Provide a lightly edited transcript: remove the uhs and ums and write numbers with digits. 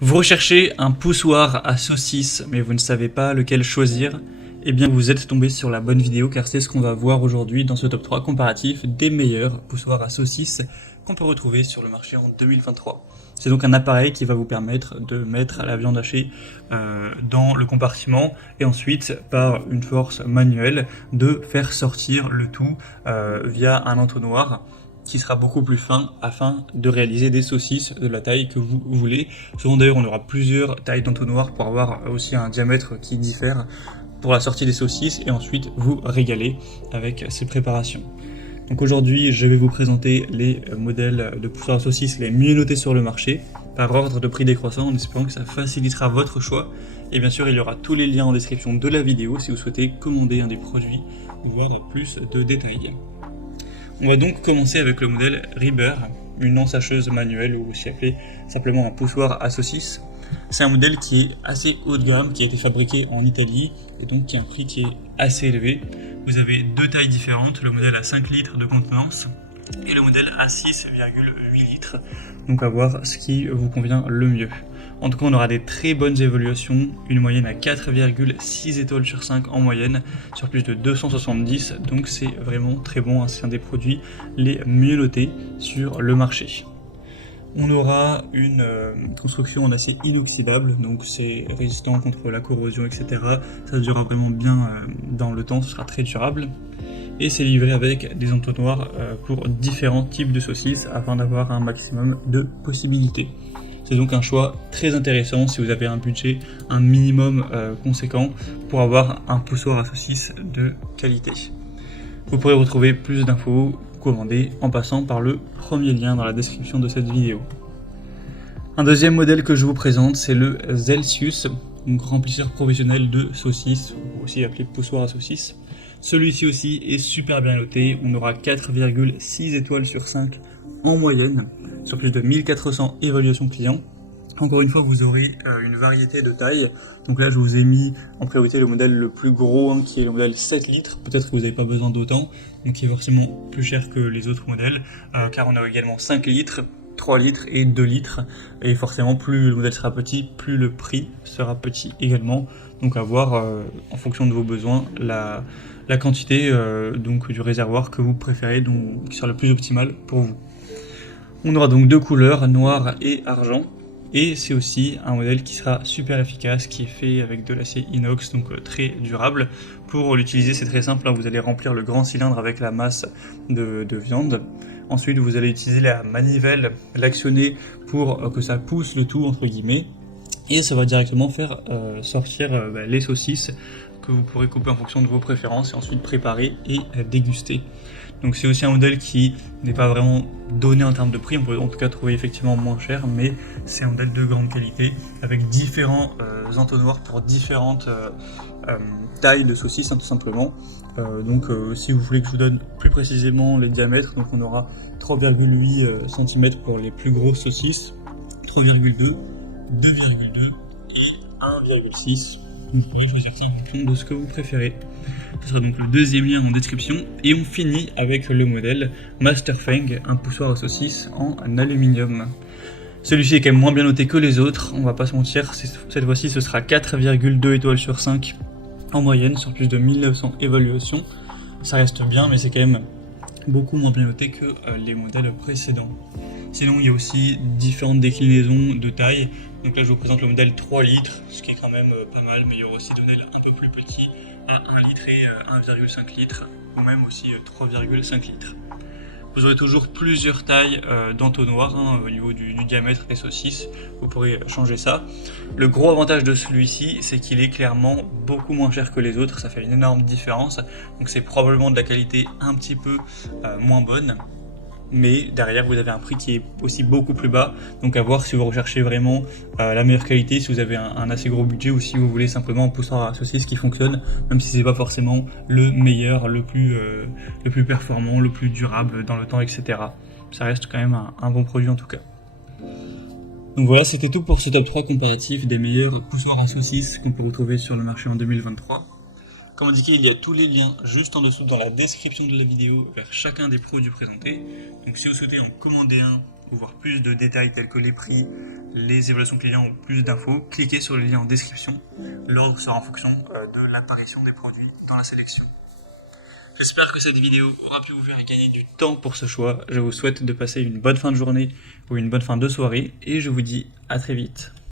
Vous recherchez un poussoir à saucisse, mais vous ne savez pas lequel choisir? Eh bien, vous êtes tombé sur la bonne vidéo, car c'est ce qu'on va voir aujourd'hui dans ce top 3 comparatif des meilleurs poussoirs à saucisse qu'on peut retrouver sur le marché en 2023. C'est donc un appareil qui va vous permettre de mettre la viande hachée dans le compartiment et ensuite, par une force manuelle, de faire sortir le tout via un entonnoir qui sera beaucoup plus fin afin de réaliser des saucisses de la taille que vous voulez. Souvent d'ailleurs on aura plusieurs tailles d'entonnoir pour avoir aussi un diamètre qui diffère pour la sortie des saucisses et ensuite vous régaler avec ces préparations. Donc aujourd'hui je vais vous présenter les modèles de poussoirs à saucisses les mieux notés sur le marché par ordre de prix décroissant en espérant que ça facilitera votre choix. Et bien sûr il y aura tous les liens en description de la vidéo si vous souhaitez commander un des produits ou voir plus de détails. On va donc commencer avec le modèle Reaper, une lance hacheuse manuelle ou aussi appelé simplement un poussoir à saucisse. C'est un modèle qui est assez haut de gamme, qui a été fabriqué en Italie et donc qui a un prix qui est assez élevé. Vous avez deux tailles différentes, le modèle à 5 litres de contenance et le modèle à 6,8 litres. Donc à voir ce qui vous convient le mieux. En tout cas, on aura des très bonnes évaluations, une moyenne à 4,6 étoiles sur 5 en moyenne, sur plus de 270, donc c'est vraiment très bon, c'est un des produits les mieux notés sur le marché. On aura une construction en acier inoxydable, donc c'est résistant contre la corrosion, etc. Ça durera vraiment bien dans le temps, ce sera très durable. Et c'est livré avec des entonnoirs pour différents types de saucisses afin d'avoir un maximum de possibilités. C'est donc un choix très intéressant si vous avez un budget un minimum conséquent pour avoir un poussoir à saucisses de qualité. Vous pourrez retrouver plus d'infos commandées en passant par le premier lien dans la description de cette vidéo. Un deuxième modèle que je vous présente, c'est le Celsius, donc remplisseur professionnel de saucisses, aussi appelé poussoir à saucisses. Celui-ci aussi est super bien noté, on aura 4,6 étoiles sur 5 en moyenne, sur plus de 1400 évaluations clients. Encore une fois, vous aurez une variété de tailles. Donc là, je vous ai mis en priorité le modèle le plus gros, qui est le modèle 7 litres. Peut-être que vous n'avez pas besoin d'autant, donc qui est forcément plus cher que les autres modèles, car on a également 5 litres, 3 litres et 2 litres. Et forcément, plus le modèle sera petit, plus le prix sera petit également. Donc à voir, en fonction de vos besoins, la quantité donc du réservoir que vous préférez, donc, qui sera le plus optimal pour vous. On aura donc deux couleurs, noir et argent. Et c'est aussi un modèle qui sera super efficace, qui est fait avec de l'acier inox, donc très durable. Pour l'utiliser, c'est très simple, vous allez remplir le grand cylindre avec la masse de viande. Ensuite, vous allez utiliser la manivelle, l'actionner pour que ça pousse le tout, entre guillemets. Et ça va directement faire sortir les saucisses que vous pourrez couper en fonction de vos préférences et ensuite préparer et déguster. Donc c'est aussi un modèle qui n'est pas vraiment donné en termes de prix, on peut en tout cas trouver effectivement moins cher, mais c'est un modèle de grande qualité avec différents entonnoirs pour différentes tailles de saucisses, tout simplement. Donc si vous voulez que je vous donne plus précisément les diamètres, donc on aura 3,8 cm pour les plus grosses saucisses, 3,2, 2,2 et 1,6. Vous pourrez choisir ça en fonction de ce que vous préférez. Ce sera donc le deuxième lien en description. Et on finit avec le modèle Masterfang, un poussoir à saucisses en aluminium. Celui-ci est quand même moins bien noté que les autres, on va pas se mentir. Cette fois-ci ce sera 4,2 étoiles sur 5 en moyenne sur plus de 1900 évaluations. Ça reste bien, mais c'est quand même beaucoup moins bien noté que les modèles précédents. Sinon il y a aussi différentes déclinaisons de taille. Donc là je vous présente le modèle 3 litres, ce qui est quand même pas mal, mais il y aura aussi des modèles un peu plus petits à 1 litre et 1,5 litres, ou même aussi 3,5 litres. Vous aurez toujours plusieurs tailles d'entonnoir au niveau du diamètre des saucisses, vous pourrez changer ça. Le gros avantage de celui-ci, c'est qu'il est clairement beaucoup moins cher que les autres, ça fait une énorme différence, donc c'est probablement de la qualité un petit peu moins bonne. Mais derrière vous avez un prix qui est aussi beaucoup plus bas, donc à voir si vous recherchez vraiment la meilleure qualité, si vous avez un assez gros budget ou si vous voulez simplement un poussoir à saucisses qui fonctionne, même si c'est pas forcément le meilleur, le plus performant, le plus durable dans le temps, etc. Ça reste quand même un bon produit en tout cas. Donc voilà, c'était tout pour ce top 3 comparatif des meilleurs poussoirs à saucisses qu'on peut retrouver sur le marché en 2023. Comme indiqué, il y a tous les liens juste en dessous dans la description de la vidéo vers chacun des produits présentés. Donc si vous souhaitez en commander un ou voir plus de détails tels que les prix, les évaluations clients ou plus d'infos, cliquez sur le lien en description. L'ordre sera en fonction de l'apparition des produits dans la sélection. J'espère que cette vidéo aura pu vous faire gagner du temps pour ce choix. Je vous souhaite de passer une bonne fin de journée ou une bonne fin de soirée et je vous dis à très vite.